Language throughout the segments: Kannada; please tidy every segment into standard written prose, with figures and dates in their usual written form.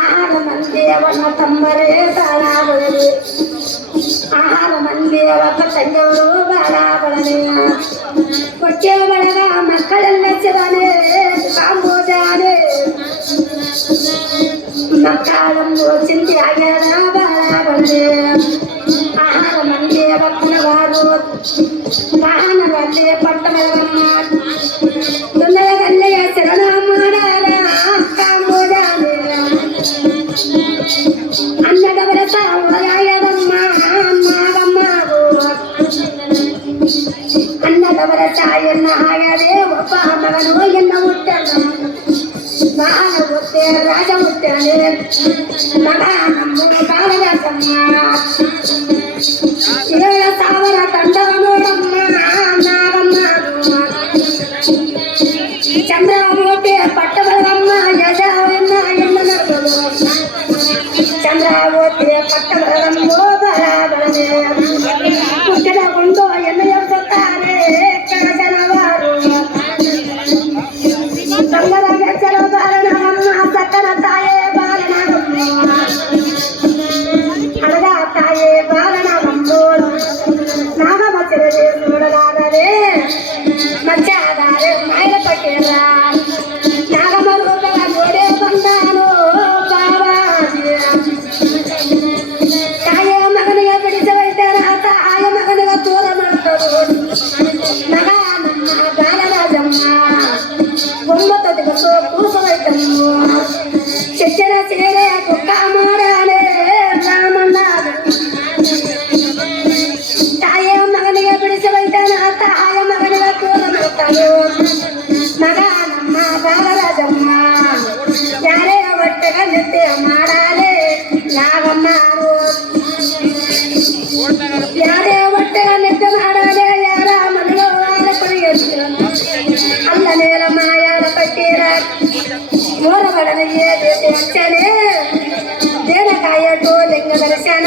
ಆಹಾರ ಮಂದಿಯವನ ತಮ್ಮರೇ ಬಾಳ ಬಳಲಿ ಆಹಾರ ಮಂದಿಯವ ತಂದವರು ಬಾಳ ಬಳಲಿ ಕೊಚ್ಚೆ ಬಳಗ ಮಕ್ಕಳೆಲ್ಲ ಸಿದಾನೆ ಕಾಂಬೋಜಾನೆ ಮಕ್ಕಳನ್ನು ಚಿಂತೆ ಆಗ್ಯಾರ ಬಾಳ ಬಳಲಿ ಆಹಾರ ಮಂದಿಯವ ಕುಣಗಾರು ವಾಹನದಲ್ಲಿ ಪಟ್ಟ ಬೆಳಗಮ್ಮ ದುಂದರಗಲ್ಲೆಯ ಶರಣ ಮಾಡಾರ ಕಾಂಬೋಜಾನೆ ಅನ್ನದವರ ಸಾಯದಮ್ಮ ನಾಗಮ್ಮ ಅನ್ನದವರ ಸಾಯನ್ನ ಹಾಯದೆ ಒಬ್ಬ ಮಗನು ಎನ್ನ ಹುಟ್ಟನ ಬಾಲ ಹುಟ್ಟೆ ರಾಜ ಹುಟ್ಟನೆ ಮಗ ನಮ್ಮ ಬಾಲರಾಜಮ್ಮ 7,000 ತಂಡ ನೋಡಮ್ಮ ನಾಗಮ್ಮ ಚಂದ್ರಾವತಿ ಪಟ್ಟ ಬೆಳಗಮ್ಮ ಯಜಾವನ್ನ ಎನ್ನ ನಡಗಳು ಚಂದ್ರಾವತಿ ಪಟ್ಟ ಬೆಳಗಮ್ಮ ಬರ ಬರದೆ ಹುಟ್ಟಿದಗೊಂಡು ಎನ್ನ ಎಬ್ಸುತ್ತಾರೆ ಜನವಾರು ತಂಗರಾಗ ಚಲೋ ಬಾಲನಮ್ಮ ಸಕ್ಕನ ತಾಯೇ ಬಾಲನಮ್ಮ ಅಳಗ ತಾಯೇ ಬಾಲನಮ್ಮ ನಾಗಮಚರದೆ ನೋಡಲಾದರೆ ಮಚ್ಚಾದಾರೆ ಮಾಯ ಪಟ್ಟೇರ ನಾಗಮರುಗಳ ಗೋಡೆ ಬಂದಾನು ಬಾಬಾಜಿ ತಾಯಿಯ ಮಗನಿಗೆ ಬಿಡಿಸಬೈತಾರ ತಾಯ ಮಗನಿಗೆ ತೋರ ಮಾಡ್ತರು ಮಗ ನಮ್ಮ ಬಾಲರಾಜಮ್ಮ 9 ದಿವಸ ಕೂಸಬೈತಮ್ಮ ಶಿಕ್ಷಣ ಸೇರೆ ದುಃಖ ಮಾಡಾನೆ ರಾಮಣ್ಣ ತಾಯಿಯ ಮಗನಿಗೆ ಬಿಡಿಸಬೈತಾನ ತಾಯ ಮಗನಿಗೆ ತೋರ ಮಾಡ್ತಾನು ಮಗ ನಮ್ಮ ಬಾಲರಾಜಮ್ಮ ಯಾರೇ ಒಟ್ಟಗ ನಿತ್ಯ ಮಾಡಾಲೆ ನಾಗಮ್ಮರು ಯಾರೇ ಒಟ್ಟಗ ನಿತ್ಯ ಮಾಡಾಲೆ ಯಾರ ಮನೆಯೋ ಪಡೆಯುತ್ತ ಅಲ್ಲ ನೇರ ಮಾಯಾಲ ಪಟ್ಟೀರ ಮೋರ ಬಡನೆಯೇ ಅಚ್ಚನೆ ದೇನಕಾಯ ಲಿಂಗ ದರ್ಶನ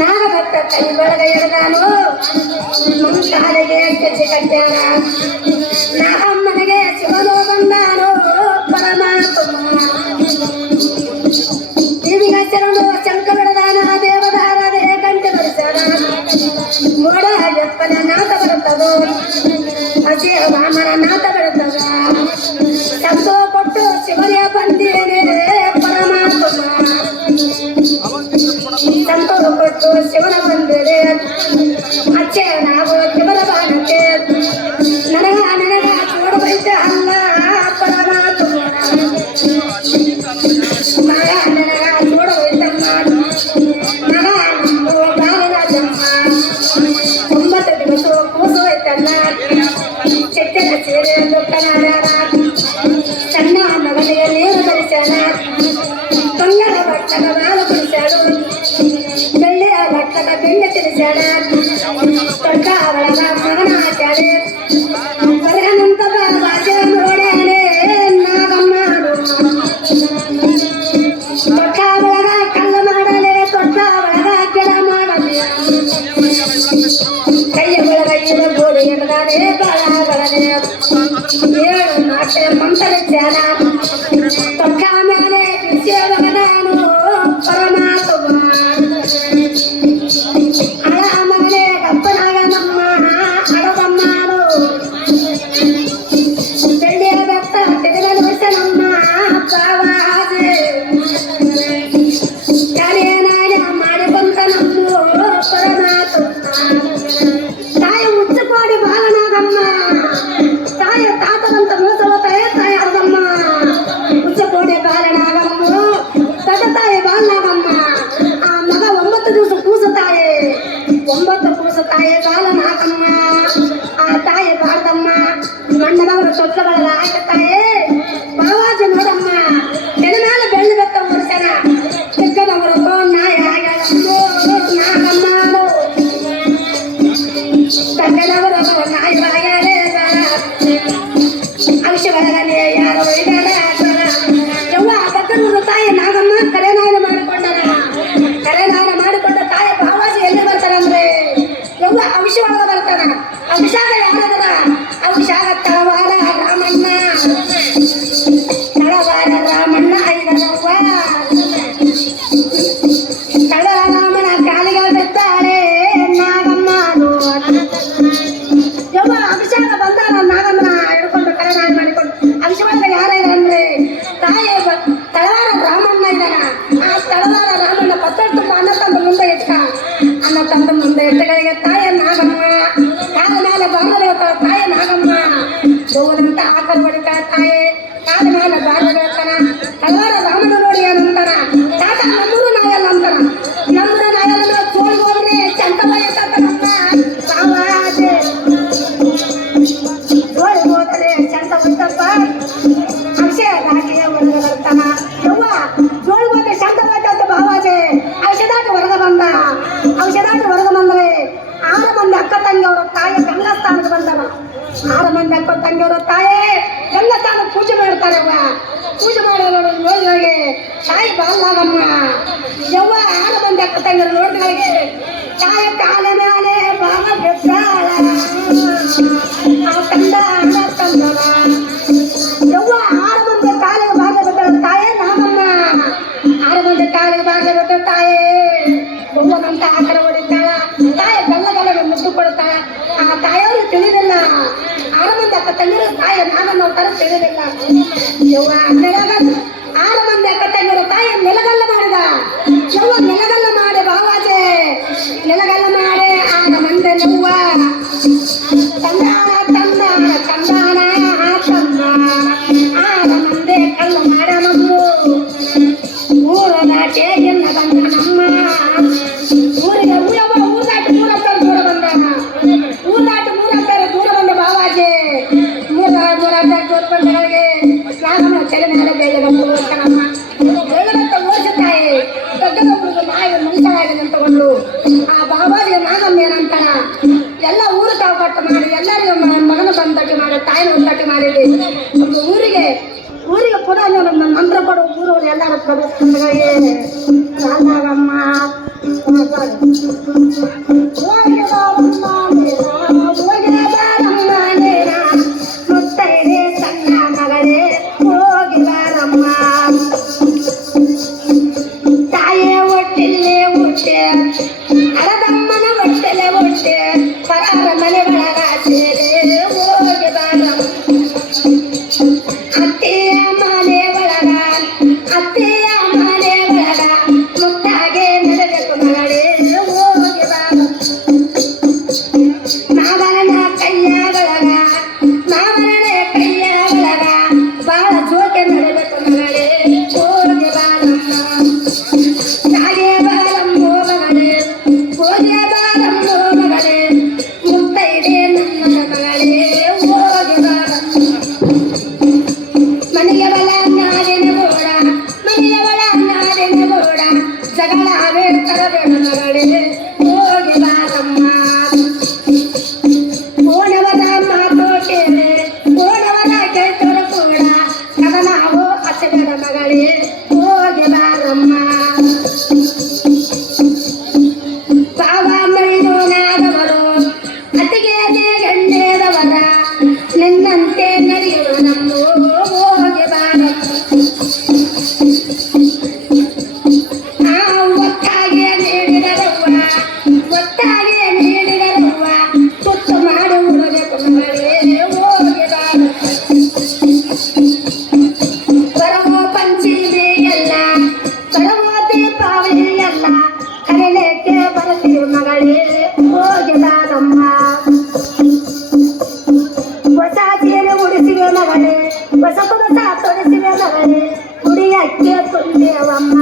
ನಾಗಭಕ್ತ ಕೈ ಬಳಗ ಎಡದಾನು ಮುಂಕಾಲಿಗೆ ಕಚ್ಚಿ ಕಟ್ಟ್ಯಾರ ನಾಗಮ್ಮನಿಗೆ ಶಿವನು ಬಂದಾನು ಪರಮಾತ್ಮ ದೇವಿಗ ಶರಣು ಶಂಕ ಬಿಡದಾನ ದೇವದಾರದೇ ಗಂಟೆ ದರ್ಶನ ಮೋಡ ಯಪ್ಪನ ನಾಥ ಬರುತ್ತದೋ ಅಜಯ ವಾಮನ ನಾಥ ಬರುತ್ತದ ಶಬ್ದೋ ಕೊಟ್ಟು ಶಿವನೇ ಬಂದೇನೆ ಪರಮಾತ್ಮ ಸಂತೋಷ ಕೊಟ್ಟು ಶಿವನ ಬಂದಿದೆ ಅಚ್ಚೆ ನಾವು ಶಿವನ ಬಾಣಕ್ಕೆ ನನಗ ನೋಡಬೈತ ಅಲ್ಲ ಪರಮಾತ್ಮ ಮಗ ನನಗ ನೋಡಬೈತಮ್ಮ ಮಗ ನಮ್ಮ ಬಾಲರಾಜಮ್ಮ 9 ದಿವಸ ಕೂಸು ಹೋಯ್ತಲ್ಲ ಚೆಟ್ಟನ ಸೇರೆ ದುಃಖನಾರ ಸಣ್ಣ ಮಗನಿಗೆ ನೀರು ಧರಿಸಣ ಬಂಗಾರ ಬಟ್ಟದ ಮಾಲು ಕುಡಿಸಾಡು ಬೆಳ್ಳಿಯ ಬಟ್ಟದ ಬೆಂಡ ತಿನ್ನಿಸಾಡ ದೊಡ್ಡ ಅವಳಗ ಮಗನ ಹಾಕ್ಯಾಳೆ ಬರಗನಂತ ಭಾಷೆ ನೋಡ್ಯಾಳೆ ನಾಗಮ್ಮ ದೊಡ್ಡ ಅವಳಗ ಕಳ್ಳ ಮಾಡಲೆ ದೊಡ್ಡ ಅವಳಗ ಕೆಳ ಮಾಡಲೆ ಕೈಯ ಒಳಗ ಏಳು ಗೋಡೆ ಎಡದಾನೆ ಬಾಳ ಬಳನೆ 7 ನಾಟ್ಯ ಮಂತ್ರ ಧ್ಯಾನ ದೊಡ್ಡ ಮೇಲೆ ಬಿಸಿಯೊಳಗ ನಾನು ಪರಮಾತ್ಮ ಅಳ ಮಗನೇ ಗಪ್ಪನಾಗ ನಮ್ಮ ಅಡದಮ್ಮನು ಬೆಳ್ಳಿಯ ಬೆತ್ತ ತೆಗೆದಲು ನಮ್ಮ ಬಾವಾಜೆ ಯಾರೇನಾಗ ಮಾಡಿ ಬಂತ ನಮ್ಮ ಪರಮಾತ್ಮ ತಾಯಿ ಉಚ್ಚಪಾಡಿ ಬಾಲನಾಗಮ್ಮ ತಾಯ ತಾತನಂತ ಮೋಸವ ತಾಯ ಅರ್ಧಮ್ಮ ಉಚ್ಚಕೋಡಿ ಬಾಲನಾಗಮ್ಮ ತಟ ತಾಯಿ ಬಾಲನಾಗಮ್ಮ ಆ ಮಗ 9 ದಿವಸ ಕೂಸ ತಾಯಿ 9 ಕೂಸ ತಾಯಿ ಬಾಲನಾಗಮ್ಮ ಆ ತಾಯಿ ಬಾರ್ದಮ್ಮ ಮಣ್ಣನವರ ತೊಟ್ಟಗಳ ಆಯ್ತ ತಾಯಿ ಬಾವಾಜ ನೋಡಮ್ಮ ಕೆಳಮೇಲೆ ಬೆಳ್ಳಿ ಬೆತ್ತ ವರ್ಷನ ಚಿಕ್ಕನವರು ನಾಯ ಆಗ್ಯಾಳಮ್ಮೋ ನಾಗಮ್ಮನು ತಕ್ಕನವರು ನಾಯಿ ಆಗ್ಯಾಳೆ ಅಂಶ ಒಳಗನೆ ಯಾರೋ ಇದ್ದಾಳೆ ಯವ್ವ ಬಕ್ಕನೂರು ತಾಯಿ ನಾಗಮ್ಮ ಕರೆನಾಯನ ಮಾಡಿಕೊಂಡ ತಾಯಿ ಬಾವಾಜಿ ಎಲ್ಲಿ ಬರ್ತಾರಂದ್ರೆ ಯವ್ವ ಅಂಶ ಒಳಗ ಬರ್ತಾನ ಅಂಶಾಗ ಯಾರದರ ಅಂಶಾಗ ತಳವಾರ ರಾಮಣ್ಣ ಐದರವ್ವ ತಳವಾರ ರಾಮಣ್ಣ ಇದ್ದಾನ. ಆ ತಳವಾರ ರಾಮಣ್ಣ ಪತ್ತೊಟ್ಟು ಅನ್ನ ತಂದು ಮುಂದೆ ಇಟ್ಟ. ಅನ್ನ ತಂದು ಮುಂದೆ ಇಟ್ಟಗಳಿಗೆ ತಾಯ ನಾಗಮ್ಮ ಕಾಲ ಮೇಲೆ ಬಾಗಿಲು ತಾಯ ನಾಗಮ್ಮ ಗೋವಂತ ಆಕಲ್ ಹೊಡಿತಾಳ ತಾಯಿ ಕಾಲ ಮೇಲೆ ಬಾಗಿಲು ಹೇಳ್ತಾನ. ತಳವಾರ ರಾಮಣ್ಣ ನೋಡಿ ಏನಂತಾನ, ತಾತ ನಮ್ಮೂರು ನಾಯಲ್ಲ ಅಂತಾನ. ನಮ್ಮೂರು ನಾಯಲ್ಲ ಚೋಳಿ ಹೋಗ್ರಿ ಚಂತಬಾಯಿ ಅಂತಾನಮ್ಮ. ಬಾವಾಜೆ ಚೋಳಿ ಹೋದರೆ ಚಂತ ಹೋಯ್ತಪ್ಪ ಔಷಧಾಟಿಯ ಹೊರಗೆ ಬರ್ತಾನ. ಯವ್ವ ಚೋಳಿ ಹೋದ್ರೆ ಚಂತ ಹೋಯ್ತಂತ ಬಾವಾಜೆ ಔಷಧಾಟಿ ಹೊರಗೆ ಬಂದ. ಔಷಧಾಟಿ ಹೊರಗೆ ಬಂದ್ರೆ 6 ಮಂದಿ ಅಕ್ಕ ತಂಗಿಯವರು ತಾಯಿ ಗಂಗಸ್ಥಾನಕ್ಕೆ ಬಂದವ. 6 ಮಂದಿ ಅಕ್ಕ ತಂಗಿಯವರು ತಾಯಿ ಗಂಗಸ್ಥಾನ ಪೂಜೆ ಮಾಡ್ತಾರವ್ವ. ಪೂಜೆ ಮಾಡೋರು ನೋಡಿದವರಿಗೆ ತಾಯಿ ಬಾಲ್ಲಾಗಮ್ಮ. ಯವ್ವ 6 ಮಂದಿ ಅಕ್ಕ ತಂಗಿಯರು ನೋಡಿದವರಿಗೆ ತಾಯಿ ಕಾಲ ಮೇಲೆ ಬಾಲ ಬೆದ್ದಾಳ ತಂದ ಹಣ ತಂದವ. ಯವ್ವ 6 ಮಂದಿ ಕಾಲಿಗೆ ಭಾಗ ಬಿಟ್ಟಾಳ ತಾಯೇ ನಾಮಮ್ಮ. 6 ಮಂದಿ ಕಾಲಿಗೆ ಭಾಗ ಬಿಟ್ಟ ತಾಯಿ ಯವ್ವನಂತ ಆಕರ ಹೊಡಿತಾಳ. ತಾಯಿ ಬೆಲ್ಲಗಲ್ಲ ಮುದ್ದು ಕೊಡ್ತಾಳ. ಆ ತಾಯಿಯವ್ರಿಗೆ ತಿಳಿದಿಲ್ಲ 6 ಮಂದಿ ಅಕ್ಕ ತಂಗಿರು ತಾಯಿ ನಾಮಮ್ಮ ತರ ತಿಳಿದಿಲ್ಲ. ಯವ್ವ 6 ಮಂದಿ ಅಕ್ಕ ತಂಗಿರು ತಾಯಿ ನೆಲಗಲ್ಲ ಮಾಡಿದ. ಯವ್ವ ನೆಲಗಲ್ಲ ಮಾಡಿ ಬಾವಾಜೆ ನೆಲಗಲ್ಲ ಮಾಡಿ 6 ಮಂದಿ ಯವ್ವ ತಂದಾನ ತಂದಾನ ತಂದಾನ ತಂದ 6 ಮಂದಿ ಕಲ್ಲ ಮಾಡ ನಮ್ಮು ಊರ ದಾಟೆ ಎನ್ನ ಬಂದ ನಮ್ಮ ಊರಿಗೆ ಊರ ದಾಟಿ 3 ಹತ್ತರ ದೂರ ಬಂದಾನ. ಊರ ದಾಟಿ 3 ಹತ್ತರ ದೂರ ಬಂದ ಬಾವಾಜೆ 3 ಹತ್ತರ ದೂರ ಬಂದಗಳಿಗೆ ನಾಗಮ್ಮ ತಲೆ ಮೇಲೆ ಬೇಳೆ ಬಂದು ಓಡ್ತಾನಮ್ಮ. ಬೇಳೆಬಂತ ಓಡಿಸುತ್ತಾಯಿ ದೊಡ್ಡದೊಬ್ಬರಿಗೆ ನಾಯಿ ಮನುಷ್ಯರಾಗಿದೆ ತಗೊಂಡು ಆ ಬಾಬಾಜಿಗೆ ನಾಗಮ್ಮ ಏನಂತಾನ, ಎಲ್ಲ ಊರು ತಾವು ಕಟ್ಟು ಮಾಡಿ ಎಲ್ಲರಿಗೂ ಮಗನ ಬಂದಟ್ಟಿ ಮಾಡಿ ತಾಯಿನ ಒಂದಟ್ಟಿ ಮಾಡಿದ್ವಿ. ಊರಿಗೆ ಪುನಃ ಮಂತ್ರ ಕೊಡು ಊರವ್ರು ಎಲ್ಲರೂ ನಾಗಮ್ಮ ಮುತ್ತೈದೆ ಸಣ್ಣ ಮಗಳೇ ಹೋಗಿ ಬಾರಮ್ಮ. ತಾಯೇ ಒಟ್ಟಿಲ್ಲೇ ಹುಟ್ಟೆ ಅರದಮ್ಮನ ಒಟ್ಟಲೆ ಹುಟ್ಟೆ ಪರಾರ ಮನೆ ಒಳಗ ಸೇರೆ ಹೋಗಿ ಬಾರಮ್ಮ. ಅತ್ತೆಯ ಮನೆ ಒಳಗ ಅತ್ತೆಯ ಮನೆ ಒಳಗ ಮುತ್ತಾಗೆ ನಡೆಬೇಕು ಮಗಳೇ ಹೋಗಿ ಬಾರಮ್ಮ. ಮಾವನ ಕೈಯಾಗೊಳಗ ಮಾವನ ಕೈಯಾಗೊಳಗ ಬಾಳ ಜೋಕೆ ನಡೆಬೇಕು ಮಗಳೇ ಹೋಗಿ ಬಾರಮ್ಮ. ತಾಗೆ ಬಾರಮ್ಮೋ ಮಗಳೇ ಹೋಗಿ ಬಾರಮ್ಮೋ ಮಗಳೇ ಮುತ್ತೈದೆ ನನ್ನ ಮಗಳೇ ಹೋಗಿ ಬಾರಮ್ಮ. ಮನೆಯವಳ ನಾಡಿನ ಗೋಡ ಮನೆಯವಳ ನಾಡಿನ ಗೋಡ ಜಗಳ ಬೇಡ್ತರಬೇಡ ಮಗಳೇ ಹೋಗಿ ಬಾರಮ್ಮ. ಓಣವರ ಮಾತೋಟೇನೆ ಓಣವರ ಕೇಳ್ತರು ಕೂಡ ಕದನಾವೋ ಹಚ್ಚಬೇಡ ಮಗಳೇ ಹೋಗಿ ಬಾರಮ್ಮ. ಬಾವ ಮೈದೂನಾದವರು ಅತಿಗೆ ಗಂಡೇದವರ ನಿನ್ನಂತೆ ನಡೆಯುವ ನಮ್ಮ ಹೋಗಿ ಬಾರಮ್ಮ. ಒತ್ತಾಗೆ ನೀಡಿದರವ್ವ ಒತ್ತಾಗೆ ನೀಡಿದರವ್ವ ತುತ್ತು ಮಾಡಿ ಉಡಬೇಕು ಮಗಳೇ ಹೋಗಿ ಬಾರಮ್ಮ. ಬರವೋ ಪಂಚಮಿ ಎಲ್ಲ ಬರವೋ ದೀಪಾವಳಿ ಎಲ್ಲ ಕರೆಲೇಕೆ ಬರ್ತೀವಿ ಮಗಳೇ ಹೋಗಿ ಬಾರಮ್ಮ. ಹೊಸ ಸೀರೆ ಉಡಿಸಿವೆ ಮಗಳೇ ಹೊಸ ತೊಡಿಸಿವೆ ಮಗಳೇ ಕುಡಿಯಕ್ಕೆ ತುಂಬೇವಮ್ಮ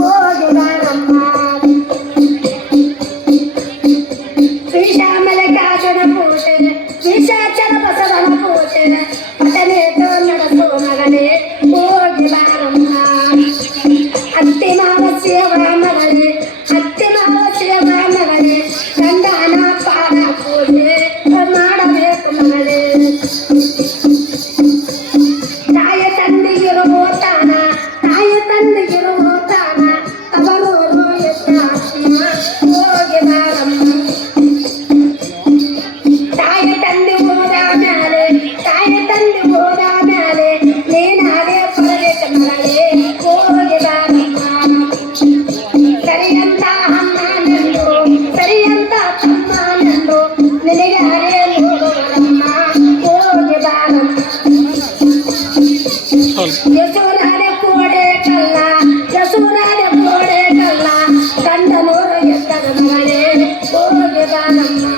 ಹೋಗಿ ಬಾರಮ್ಮ. ವಿಷಾಮಲಕಾಗನ ಪೂಟೆ ವಿಷಾಚರ ಬಸವನ ಪೂಟೆ ಪಟನೇತ ನಡೆಸೋ ಮಗಳೇ ಹೋಗಿ ಬಾರಮ್ಮ. ಅತ್ತಿ ಮಾವ ಸೇವ ಮಗಳೇ ಅತ್ತಿ ಮಾವ ಸೇವ ಮಗಳೇ ಗಂಡನ ಪಾದ ಪೂಜೆ ಮಾಡಬೇಕು ಮಗಳೇ. ತಾಯ ತಂದೆಗಿರುವ ತಾನ ತಾಯ ತಂದೆಗಿರುವ ತಾನ ತವರೂರು ಎತ್ತ ಹೋಗಿ ಬಾರಮ್ಮ. ತಾಯ ತಂದೆ ಹೋದ ಮ್ಯಾಲೆ ತಾಯ ತಂದೆ ಹೋದ ಮ್ಯಾಲೆ ನೀನಾದೇ ಪರದೇಶ ಮಗಳೇ ಹೋಗಿ ಬಾರಮ್ಮ. ಸರಿಯಂತ ಅಮ್ಮ ನಂದು ಸರಿಯಂತ ತಮ್ಮ ನಂದು ನಿನಗಾರೇ ನೋಡುವರಮ್ಮ ಹೋಗಿ ಬಾರಮ್ಮ. ಯಶೋರಾಡೆ ಕೂಡ ಮಳೆ ಹೋಗಿದಾನಮ್ಮ